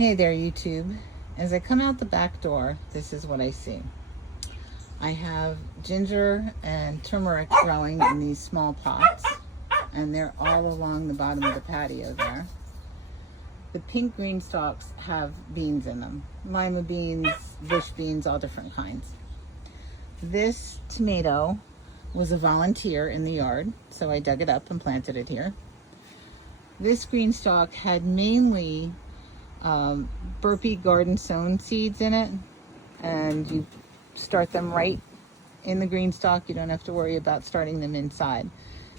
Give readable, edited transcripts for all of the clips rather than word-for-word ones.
Hey there, YouTube. As I come out the back door, this is what I see. I have ginger and turmeric growing in these small pots, and they're all along the bottom of the patio there. The pink green stalks have beans in them. Lima beans, bush beans, all different kinds. This tomato was a volunteer in the yard, so I dug it up and planted it here. This green stalk had mainly burpee garden sown seeds in it, and you start them right in the green stalk. You don't have to worry about starting them inside.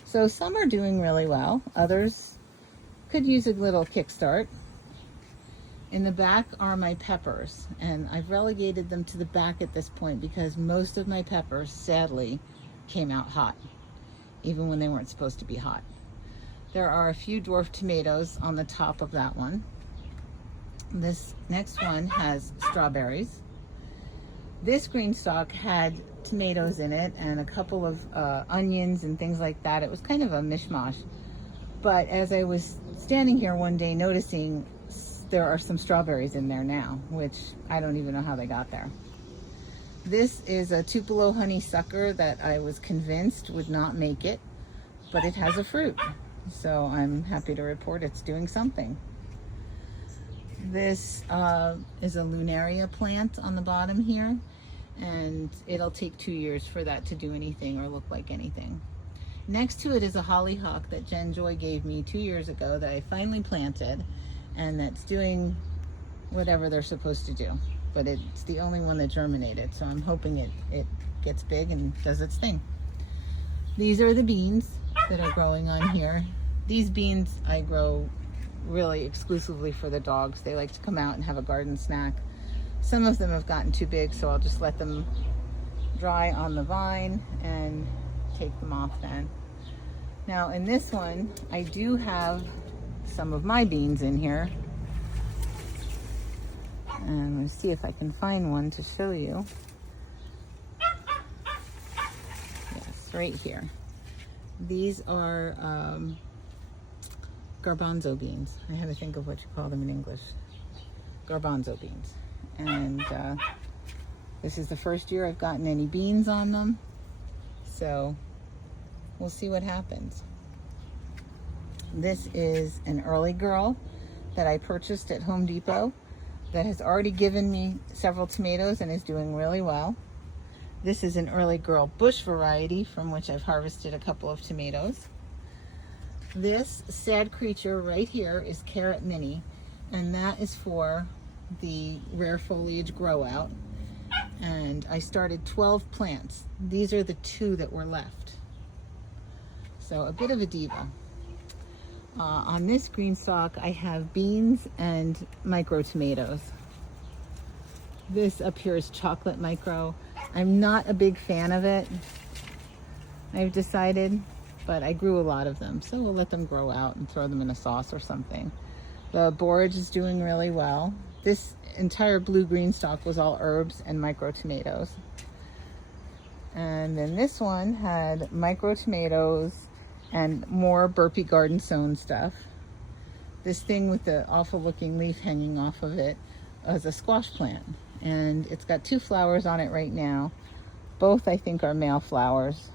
So some are doing really well. Others could use a little kickstart. In the back are my peppers, and I've relegated them to the back at this point because most of my peppers sadly came out hot, even when they weren't supposed to be hot. There are a few dwarf tomatoes on the top of that one. This next one has strawberries. This green stalk had tomatoes in it and a couple of onions and things like that. It was kind of a mishmash. But as I was standing here one day noticing, there are some strawberries in there now, which I don't even know how they got there. This is a Tupelo honeysucker that I was convinced would not make it, but it has a fruit. So I'm happy to report it's doing something. This is a lunaria plant on the bottom here, and it'll take 2 years for that to do anything or look like anything. Next to it is a hollyhock that Jen Joy gave me 2 years ago that I finally planted, and that's doing whatever they're supposed to do. But it's the only one that germinated, so I'm hoping it gets big and does its thing. These are the beans that are growing on here. These beans I grow really exclusively for the dogs. They like to come out and have a garden snack. Some of them have gotten too big, so I'll just let them dry on the vine and take them off then. Now in this one, I do have some of my beans in here. And let's see if I can find one to show you. Yes, right here. These are garbanzo beans. I had to think of what you call them in English. Garbanzo beans. And this is the first year I've gotten any beans on them. So we'll see what happens. This is an early girl that I purchased at Home Depot that has already given me several tomatoes and is doing really well. This is an early girl bush variety from which I've harvested a couple of tomatoes. This sad creature right here is Carrot Mini, and that is for the rare foliage grow out. And I started 12 plants. These are the 2 that were left. So a bit of a diva. On this green stalk, I have beans and micro tomatoes. This up here is chocolate micro. I'm not a big fan of it, I've decided, but I grew a lot of them, so we'll let them grow out and throw them in a sauce or something. The borage is doing really well. This entire blue-green stalk was all herbs and micro tomatoes. And then this one had micro tomatoes and more burpee garden sown stuff. This thing with the awful looking leaf hanging off of it is a squash plant, and it's got 2 flowers on it right now. Both I think are male flowers,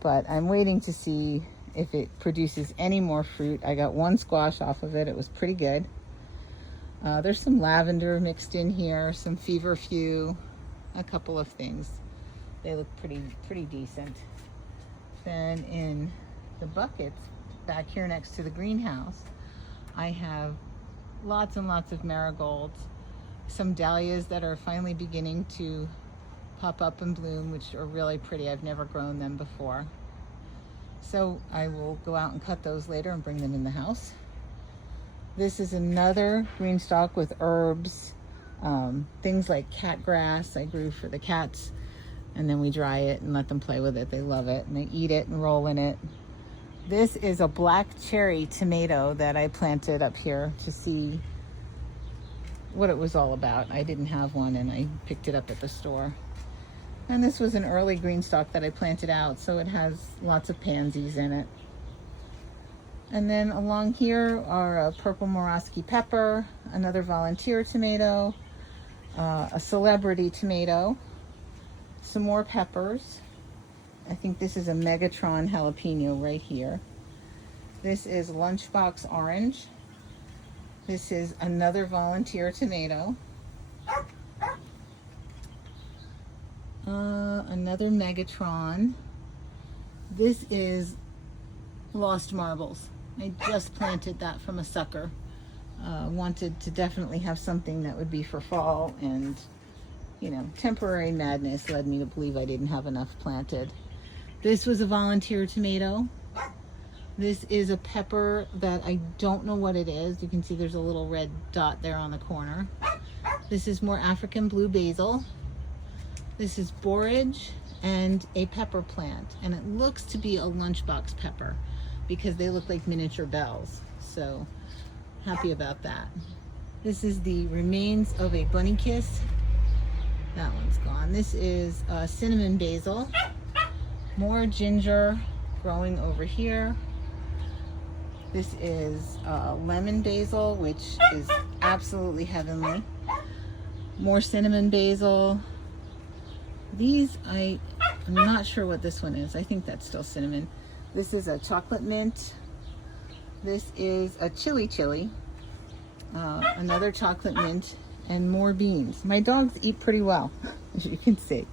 but I'm waiting to see if it produces any more fruit. I got 1 squash off of it. It was pretty good. There's some lavender mixed in here, some feverfew, a couple of things. They look pretty decent. Then in the buckets back here next to the greenhouse, I have lots and lots of marigolds, some dahlias that are finally beginning to pop up and bloom, which are really pretty. I've never grown them before. So I will go out and cut those later and bring them in the house. This is another green stalk with herbs, things like cat grass I grew for the cats, and then we dry it and let them play with it. They love it and they eat it and roll in it. This is a black cherry tomato that I planted up here to see what it was all about. I didn't have one and I picked it up at the store. And this was an early green stalk that I planted out, so it has lots of pansies in it. And then along here are a purple Moravsky pepper, another volunteer tomato, a celebrity tomato, some more peppers. I think this is a Megatron jalapeno right here. This is lunchbox orange. This is another volunteer tomato. Another Megatron. This is Lost Marbles. I just planted that from a sucker. Wanted to definitely have something that would be for fall, and you know, temporary madness led me to believe I didn't have enough planted. This was a volunteer tomato. This is a pepper that I don't know what it is. You can see there's a little red dot there on the corner. This is more African blue basil. This is borage and a pepper plant, and it looks to be a lunchbox pepper because they look like miniature bells. So happy about that. This is the remains of a bunny kiss. That one's gone. This is cinnamon basil. More ginger growing over here. This is lemon basil, which is absolutely heavenly. More cinnamon basil. These, I'm not sure what this one is. I think that's still cinnamon. This is a chocolate mint. This is a chili. Another chocolate mint, and more beans. My dogs eat pretty well, as you can see.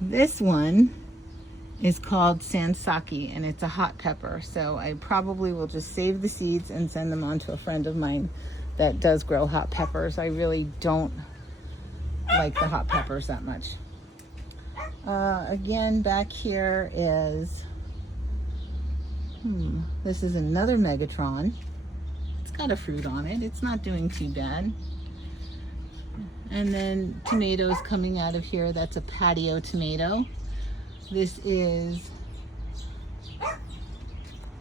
This one is called Sansaki, and it's a hot pepper. So I probably will just save the seeds and send them on to a friend of mine that does grow hot peppers. I really don't like the hot peppers that much. Again, back here is, this is another Megatron. It's got a fruit on it. It's not doing too bad. And then tomatoes coming out of here. That's a Patio tomato. This is,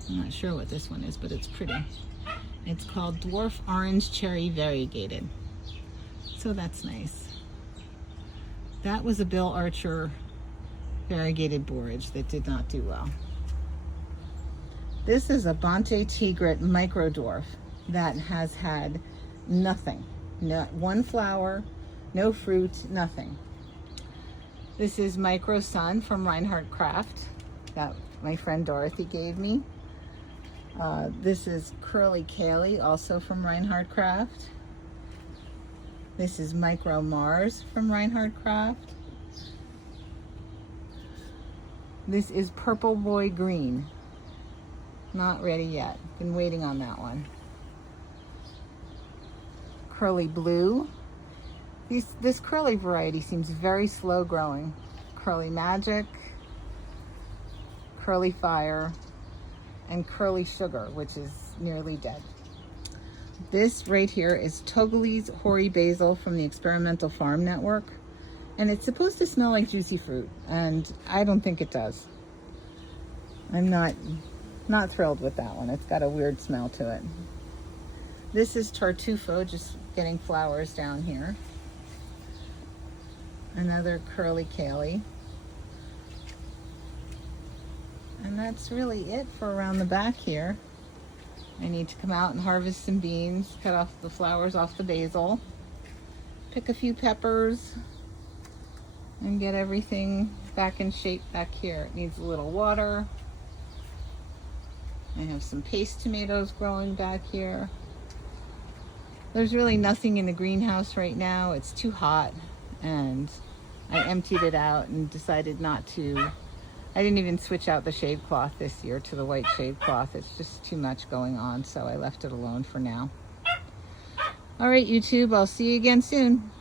I'm not sure what this one is, but it's pretty. It's called Dwarf Orange Cherry Variegated. So that's nice. That was a Bill Archer variegated borage that did not do well. This is a Bonte Tigrit micro dwarf that has had nothing. Not one flower, no fruit, nothing. This is Micro Sun from Reinhardt Craft that my friend Dorothy gave me. This is Curly Kaylee, also from Reinhardt Craft. This is Micro Mars from Reinhardt Craft. This is Purple Boy Green. Not ready yet. Been waiting on that one. Curly Blue. This curly variety seems very slow growing. Curly Magic, Curly Fire, and Curly Sugar, which is nearly dead. This right here is Togolese Hoary Basil from the Experimental Farm Network. And it's supposed to smell like juicy fruit, and I don't think it does. I'm not thrilled with that one. It's got a weird smell to it. This is Tartufo, just getting flowers down here. Another Curly Kaylee. And that's really it for around the back here. I need to come out and harvest some beans, cut off the flowers off the basil, pick a few peppers, and get everything back in shape back here. It needs a little water. I have some paste tomatoes growing back here. There's really nothing in the greenhouse right now. It's too hot, and I emptied it out and decided not to. I didn't even switch out the shade cloth this year to the white shade cloth. It's just too much going on, so I left it alone for now. All right, YouTube, I'll see you again soon.